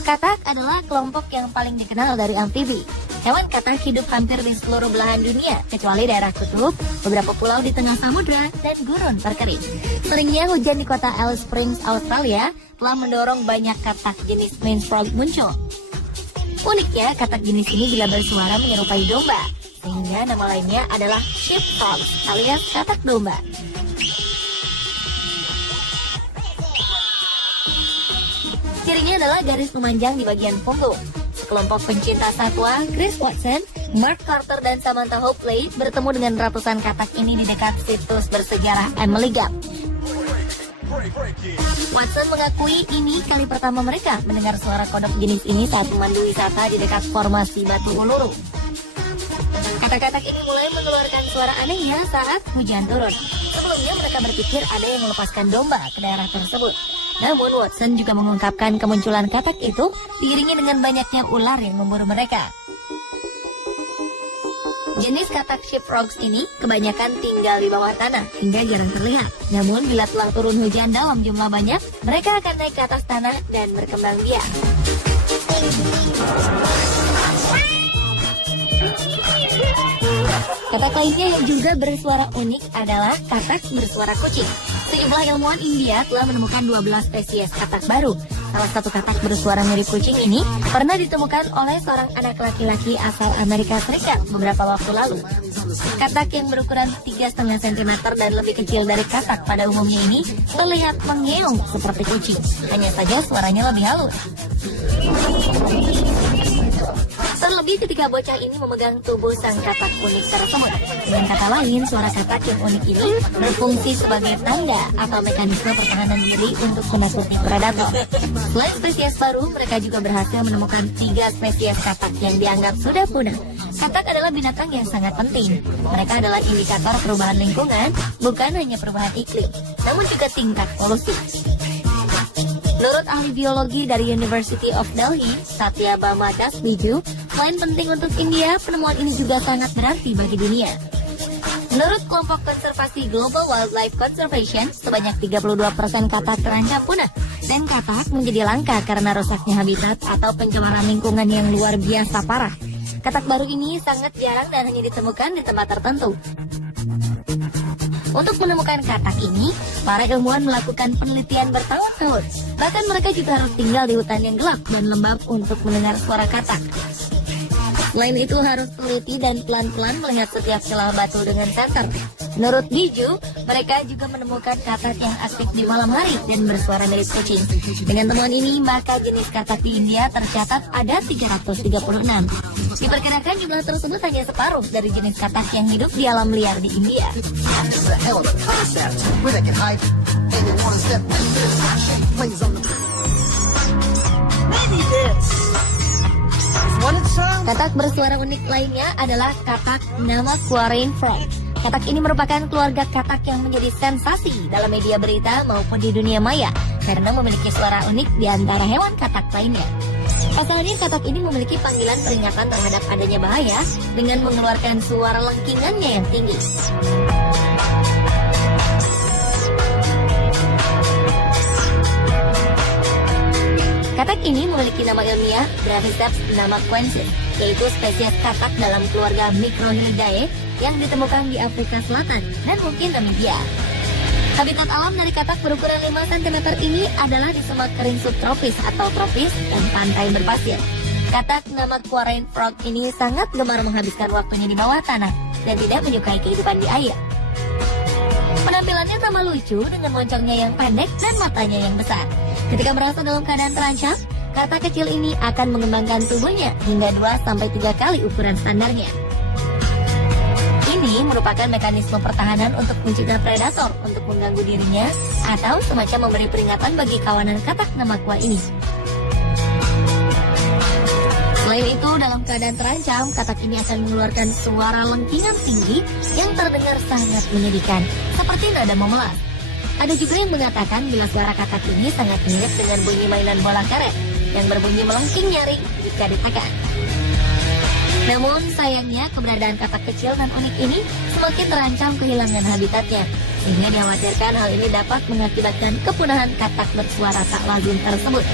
Katak adalah kelompok yang paling dikenal dari amfibi. Hewan katak hidup hampir di seluruh belahan dunia, kecuali daerah kutub, beberapa pulau di tengah samudra, dan gurun berkering. Seringnya hujan di kota Alice Springs, Australia, telah mendorong banyak katak jenis Maned Frog muncul. Uniknya, katak jenis ini bila bersuara menyerupai domba, sehingga nama lainnya adalah sheep frogs alias katak domba. Cirinya adalah garis memanjang di bagian punggung. Kelompok pencinta satwa, Chris Watson, Mark Carter, dan Samantha Hopley bertemu dengan ratusan katak ini di dekat situs bersejarah Emily Gap. Watson mengakui ini kali pertama mereka mendengar suara kodok jenis ini saat memandu wisata di dekat formasi Batu Uluru. Katak-katak ini mulai mengeluarkan suara anehnya saat hujan turun. Sebelumnya mereka berpikir ada yang melepaskan domba ke daerah tersebut. Namun Watson juga mengungkapkan kemunculan katak itu diiringi dengan banyaknya ular yang memburu mereka. Jenis katak sheep frogs ini kebanyakan tinggal di bawah tanah hingga jarang terlihat. Namun bila telah turun hujan dalam jumlah banyak, mereka akan naik ke atas tanah dan berkembang biak. Katak lainnya yang juga bersuara unik adalah katak bersuara kucing. Sejumlah ilmuwan India telah menemukan 12 spesies katak baru. Salah satu katak bersuara mirip kucing ini pernah ditemukan oleh seorang anak laki-laki asal Amerika Serikat beberapa waktu lalu. Katak yang berukuran 3,5 cm dan lebih kecil dari katak pada umumnya ini terlihat mengeong seperti kucing. Hanya saja suaranya lebih halus. Terlebih ketika bocah ini memegang tubuh sang katak unik tersebut. Dengan kata lain, suara katak yang unik ini berfungsi sebagai tanda atau mekanisme pertahanan diri untuk menakuti predator. Selain spesies baru, mereka juga berhasil menemukan 3 spesies katak yang dianggap sudah punah. Katak adalah binatang yang sangat penting. Mereka adalah indikator perubahan lingkungan, bukan hanya perubahan iklim, namun juga tingkat polusi. Menurut ahli biologi dari University of Delhi, Satyabama Das Biju, selain penting untuk India, penemuan ini juga sangat berarti bagi dunia. Menurut kelompok konservasi Global Wildlife Conservation, sebanyak 32% katak terancam punah. Dan katak menjadi langka karena rusaknya habitat atau pencemaran lingkungan yang luar biasa parah. Katak baru ini sangat jarang dan hanya ditemukan di tempat tertentu. Untuk menemukan katak ini, para ilmuwan melakukan penelitian bertahun-tahun. Bahkan mereka juga harus tinggal di hutan yang gelap dan lembab untuk mendengar suara katak. Selain itu harus teliti dan pelan-pelan melihat setiap celah batu dengan senter. Menurut Biju, mereka juga menemukan katak yang aktif di malam hari dan bersuara mirip kucing. Dengan temuan ini, maka jenis katak di India tercatat ada 336. Diperkirakan jumlah tersebut hanya separuh dari jenis katak yang hidup di alam liar di India. Katak bersuara unik lainnya adalah katak Namaquaran Rain Frog. Katak ini merupakan keluarga katak yang menjadi sensasi dalam media berita maupun di dunia maya karena memiliki suara unik di antara hewan katak lainnya. Pasalnya katak ini memiliki panggilan peringatan terhadap adanya bahaya dengan mengeluarkan suara lengkingannya yang tinggi. Katak ini memiliki nama ilmiah Graviceps namaquensis, yaitu spesies katak dalam keluarga Microhelidae yang ditemukan di Afrika Selatan dan mungkin Namibia. Habitat alam dari katak berukuran 5 cm ini adalah di semak kering subtropis atau tropis dan pantai berpasir. Katak Namaquaran Frog ini sangat gemar menghabiskan waktunya di bawah tanah dan tidak menyukai kehidupan di air. Penampilannya tambah lucu dengan moncongnya yang pendek dan matanya yang besar. Ketika merasa dalam keadaan terancam, katak kecil ini akan mengembangkan tubuhnya hingga 2-3 kali ukuran standarnya. Ini merupakan mekanisme pertahanan untuk mencegah predator untuk mengganggu dirinya atau semacam memberi peringatan bagi kawanan katak Namakwa ini. Selain itu, dalam keadaan terancam, katak ini akan mengeluarkan suara lengkingan tinggi yang terdengar sangat menyedihkan, seperti nada memelas. Ada juga yang mengatakan bila suara katak ini sangat mirip dengan bunyi mainan bola karet yang berbunyi melengking nyaring jika ditekan. Namun sayangnya keberadaan katak kecil dan unik ini semakin terancam kehilangan habitatnya, sehingga dikhawatirkan hal ini dapat mengakibatkan kepunahan katak bersuara tak lazim tersebut.